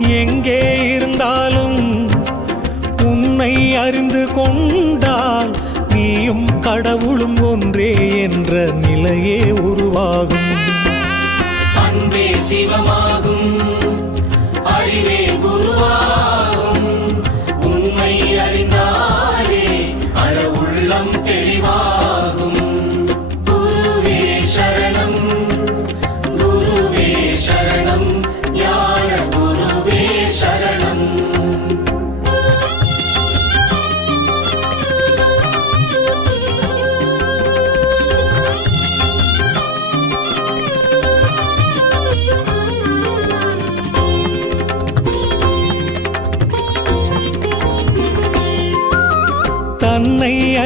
எங்கே இருந்தாலும் உன்னை அறிந்து கொண்டால் நீயும் கடவுளும் ஒன்றே என்ற நிலையே உருவாகும். அன்பே சிவமாகும் அறிவே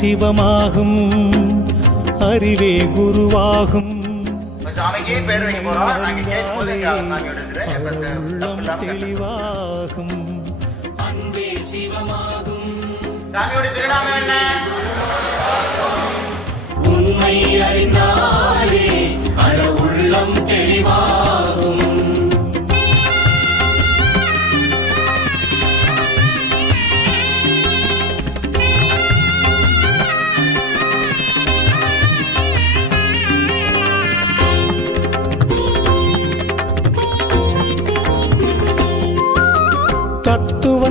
சிவமாகும். அறிவே குருவாகும். உள்ளம். தெளிவாகும். அன்பே சிவமாகும். சாமியோட திருநாமம் என்ன? உண்மை அறிந்தாலே அழ உள்ளம் தெளிவாகும்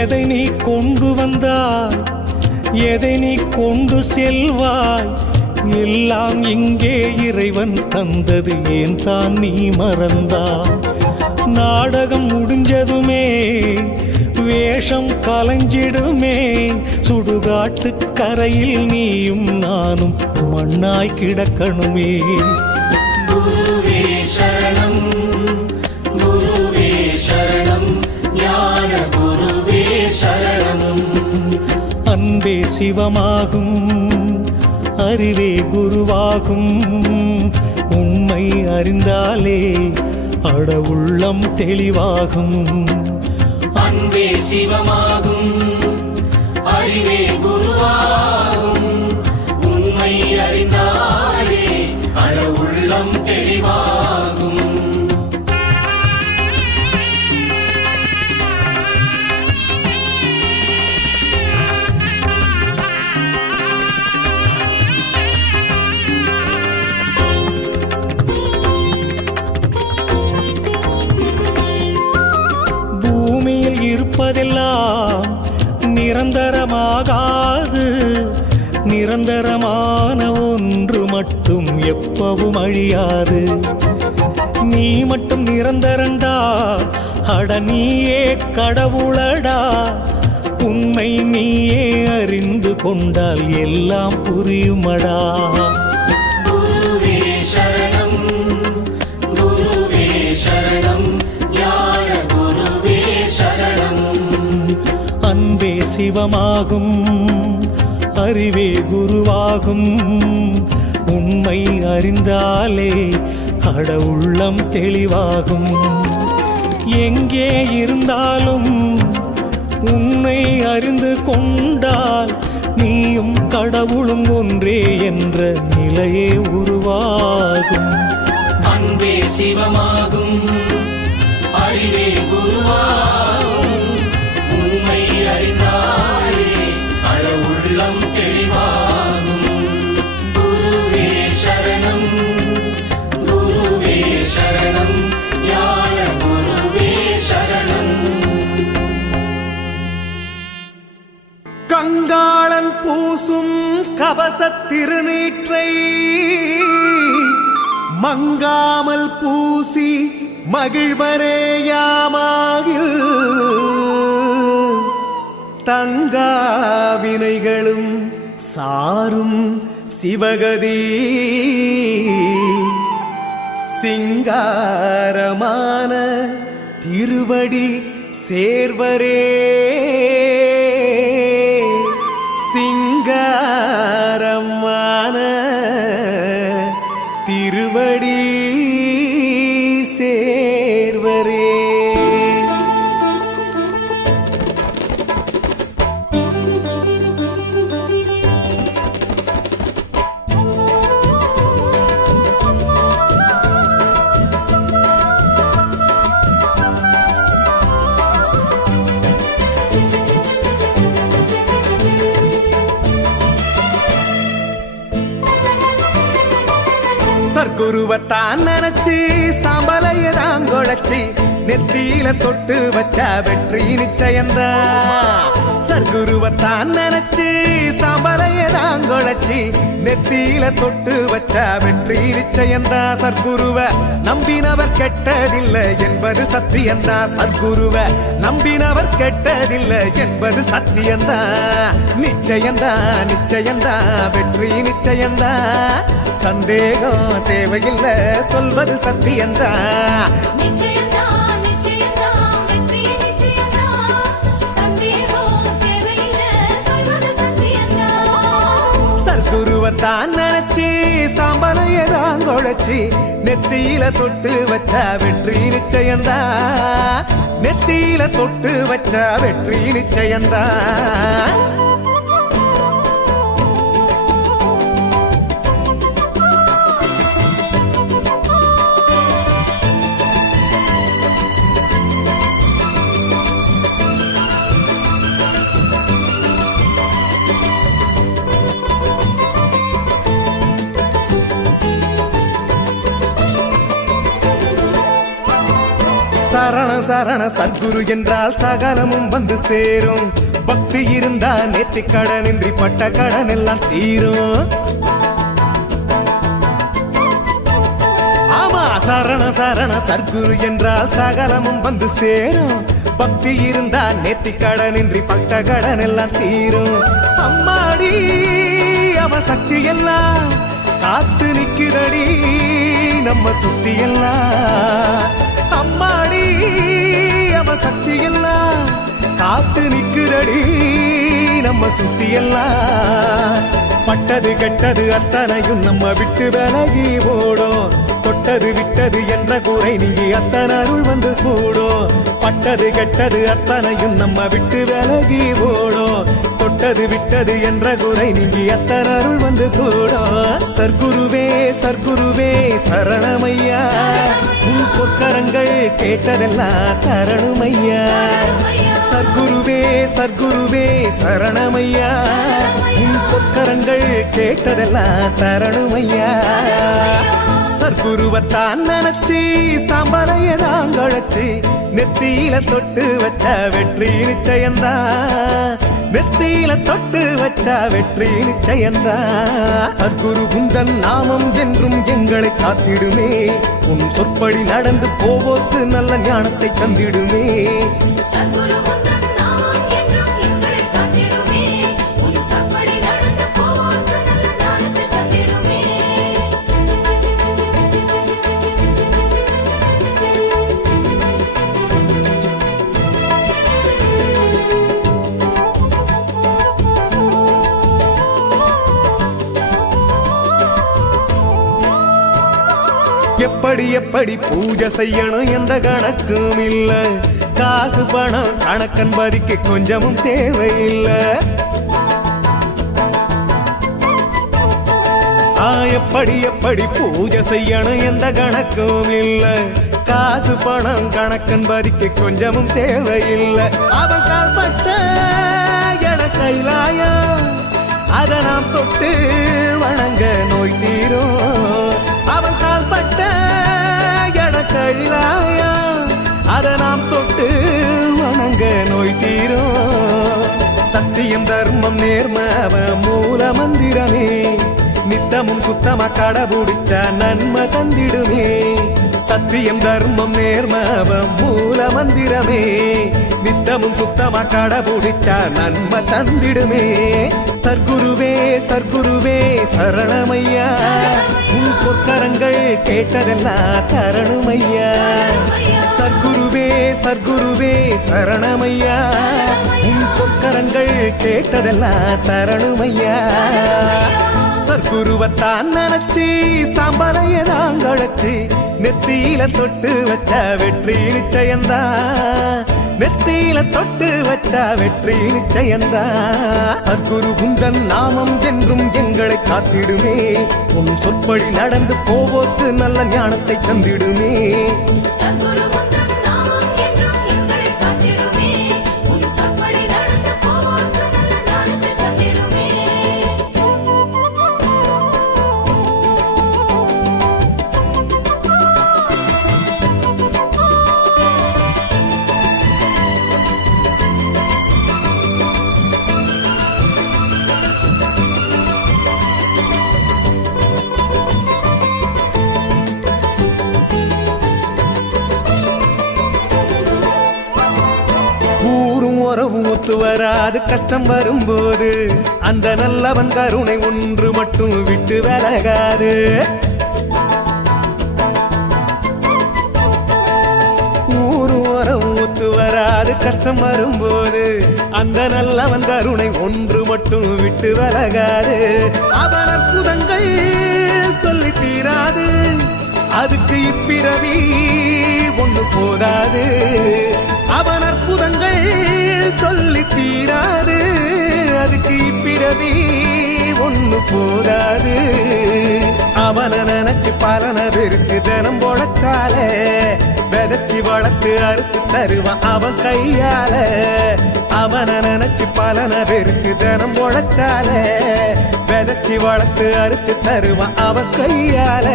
எதை நீ கொண்டு வந்தாய்? எதை நீ கொண்டு செல்வாய்? எல்லாம் இங்கே இறைவன் தந்தது ஏன் தான் நீ மறந்தாய்? நாடகம் முடிஞ்சதுமே வேஷம் கலைஞ்சிடுமே சுடுகாட்டு கரையில் நீயும் நானும் மண்ணாய் கிடக்கணுமே. சரணம். குருவே அன்பே சிவமாகும் அறிவே குருவாகும். உண்மை அறிந்தாலே அடவுள்ளம் தெளிவாகும். அன்பே சிவமாகும் அறிவே ஆகாது. நிரந்தரமான ஒன்று மட்டும் எப்பவும் அழியாது. நீ மட்டும் நிரந்தரண்டா. அட நீயே கடவுளடா. உண்மை நீயே அறிந்து கொண்டால் எல்லாம் புரியுமடா. சிவமாகும். அறிவே குருவாகும். உண்மை அறிந்தாலே கடவுள்ளம் தெளிவாகும். எங்கே இருந்தாலும் உன்னை அறிந்து கொண்டால் நீயும் கடவுளும் ஒன்றே என்ற நிலையே உருவாகும். அன்பே சிவமாகும். அறிவே குருவாகும் கங்காளன் பூசும் கவசத் திருநீற்றை மங்காமல் பூசி மகிழ்வரேயாமாகில் தங்காவினைகளும் சாரும் சிவகதி. சிங்காரமான திருவடி சேர்வரே. குருவத்தான் நினைச்சு சாம்பலைய தான் குழைச்சி நெத்தியில தொட்டு வச்சா வெற்றி நிச்சயந்தா சர்க்குருவத்தான் நினைச்சு சாம்பலைய தான் குழைச்சி நெத்தியில தொட்டு வச்சா வெற்றி நிச்சயம்தான் சர்க்குருவ. நம்பினவர் கெட்டதில்லை என்பது சத்தியம்தான் சர்க்குருவ. நம்பினவர் கெட்டதில்லை என்பது சத்தியம்தான். நிச்சயந்தா நிச்சயந்தா வெற்றி நிச்சயந்தா சந்தேகம் தேவையில்லை சொல்வது சத்தியம்தான். நிச்சயம்தான் சர்க்குருவத்தான் நினைச்சு சாம்பலையதான் குழைச்சி நெத்தியில தொட்டு வச்சா வெற்றி நிச்சயந்தா. நெத்தியில தொட்டு வச்சா வெற்றி நிச்சயந்தா. சரண சரண சத்குரு என்றால் சகலமும் வந்து சேரும். பக்தி இருந்தா நேத்தி கடனின்றி பட்ட கடன் எல்லாம் தீரும். ஆமா சரண சரண சத்குரு என்றால் சகலமும் வந்து சேரும். பக்தி இருந்தா நேத்தி கடனின்றி பட்ட கடன் எல்லாம் தீரும். அம்மாடி அவ சக்தி எல்லாம் காத்து நிக்குதடி நம்ம சுத்தி எல்லாம். அம்மாடி அவ சக்தி எல்லாம் காத்து நிக்குதடி நம்ம சுத்தி எல்லாம் பட்டது கெட்டது அத்தனையும் நம்ம விட்டு விலகி ஓடும். தொட்டது விட்டது என்ற கூரை நீங்கி அத்தனை அருள் வந்து கூடும். பட்டது கெட்டது அத்தனையும் நம்ம விட்டு விலகி ஓடும். தொட்டது விட்டது என்ற குறை நீங்கி அத்தனை அருள் வந்து கூடும். சர்க்குருவே சர்க்குருவே சரணமையா. உன் பொற்கரங்கள் கேட்டதெல்லாம் தரணுமையா? சர்க்குருவே சர்க்குருவே சரணமையா? உன் பொற்கரங்கள் கேட்டதெல்லாம் தரணுமையா? சர்க்குருவத்தான் நினைச்சு சாம்பலையதான் கழச்சு நெத்தியில தொட்டு வச்ச வெற்றி நிச்சயம்தான். நெத்தியில தொட்டு வச்சா வெற்றி நிச்சயந்தா. சத்குரு குந்தன் நாமம் என்றும் எங்களை காத்திடுமே. உன் சொற்படி நடந்து போவோக்கு நல்ல ஞானத்தை தந்திடுமே. சத்குரு எப்படி பூஜை செய்யணும் எந்த கணக்கும் இல்ல. காசு பணம் கணக்கன் பதிக்க கொஞ்சமும் தேவையில்லை. எப்படி எப்படி பூஜை செய்யணும் எந்த கணக்கும் இல்ல. காசு பணம் கணக்கன் பதிக்க கொஞ்சமும் தேவையில்லை. அவன் கால்பட்ட என கைலாயம். அதை நாம் தொட்டு வணங்க நோய் தீரும். அவன் கால்பட்ட கைலாயா அதை நாம் தொட்டு வணங்க நோய் தீரோ சத்தியம் தர்மம் நேர்ம மூல மந்திரமே. நித்தமும் சுத்தமா கடைபிடிச்ச நன்மை தந்திடுமே. சத்தியம் தர்மம் நேர்ம மூல மந்திரமே. நித்தமும் சுத்தமா கடைபிடிச்ச நன்மை தந்திடுமே. சர்க்குருவே சர்க்குருவே சரணமையா? உன் பொற்கரங்கள் கேட்டதெல்லாம் தரணுமையா? சர்க்குருவே சர்க்குருவே சரணமையா? உன் பொற்கரங்கள் கேட்டதெல்லாம் தரணுமையா? சர்க்குருவத்தான் நினைச்சு சம்பளைய கழச்சு நெத்தியில தொட்டு வச்ச வெற்றி நிச்சயம்தான். நெத்தியில தொட்டு வச்சா வெற்றி நிச்சயந்தா. சத்குரு குந்தன் நாமம் என்றும் எங்களை காத்திடுமே. உன் சொற்படி நடந்து போவோக்கு நல்ல ஞானத்தை தந்திடுமே. வராது கஷ்டம் வரும்போது அந்த நல்லவன் கருணை ஒன்று மட்டும் விட்டு விலகாது. ஊரும் உறவும் ஒத்து வராது கஷ்டம் வரும்போது அந்த நல்லவன் கருணை ஒன்று மட்டும் விட்டு விலகாது. அவன் அற்புதங்கள் சொல்லி தீராது. அதுக்கு இப்பிறவி ஒன்று போதாது. அவன் அற்புதங்கள் சொல்லி தீராது. அதுக்கு இப்பிறவி ஒண்ணு போதாது. அவனை நினைச்சு பலனை வெறுத்து தினம் பொழைச்சாலே விதைச்சி வளர்த்து அறுத்து தருவான் அவன் கையால. அவனை நினைச்சு பலனை வெறுத்து தினம் பொழைச்சாலே விதைச்சு வளர்த்து அறுத்து தருவான் அவ கையால.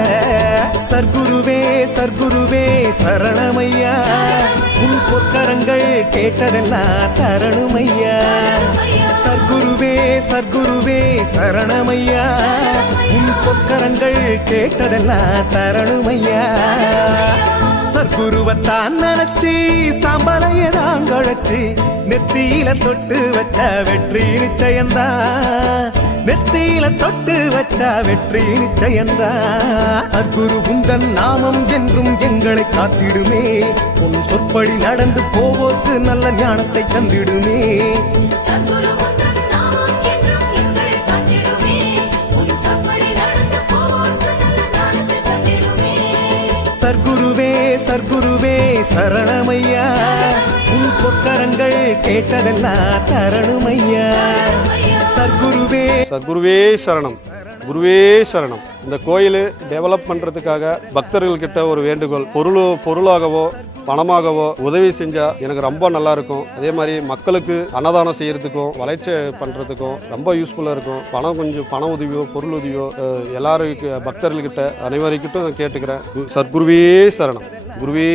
சர்க்குருவே சர்க்குருவே சரணமையா. உன் பொக்கரங்கள் கேட்டதெல்லாம் தரணுமையா. சர்க்குருவே சர்க்குருவே சரணமையா. உன் பொக்கரங்கள் கேட்டதெல்லாம் தரணுமையா. சர்க்குருவத்தான் நினைச்சு சாம்பலையதான் குழைச்சு நெத்தியில தொட்டு வச்ச வெற்றி நிச்சயம்தான். நெத்தியில தொட்டு வச்ச வெற்றி நிச்சயம்தான் சர்க்குரு உந்தன் நாமம் என்றும் எங்களை காத்திடுமே. உன் சொற்படி நடந்து போவோர்க்கு நல்ல ஞானத்தை தந்திடுமே. சத்குரு சர்க்குருவே சர்க்குருவே சரணமையா. உன் பொற்கரங்கள் கேட்டதெல்லாம் தரணுமையா. சர்க்குருவே சத்குருவே சரணம். குருவே சரணம். இந்த கோயில் டெவலப் பண்ணுறதுக்காக பக்தர்கள்கிட்ட ஒரு வேண்டுகோள். பொருளோ பொருளாகவோ பணமாகவோ உதவி செஞ்சா எனக்கு ரொம்ப நல்லா இருக்கும் அதே மாதிரி மக்களுக்கு அன்னதானம் செய்யறதுக்கும் வளர்ச்சி பண்ணுறதுக்கும் ரொம்ப யூஸ்ஃபுல்லாக இருக்கும். பணம் கொஞ்சம் பண உதவியோ பொருள் உதவியோ அஹ், எல்லாரும் பக்தர்கள்கிட்ட அனைவருக்கிட்டும் நான் கேட்டுக்கிறேன். சத்குருவே சரணம். குருவே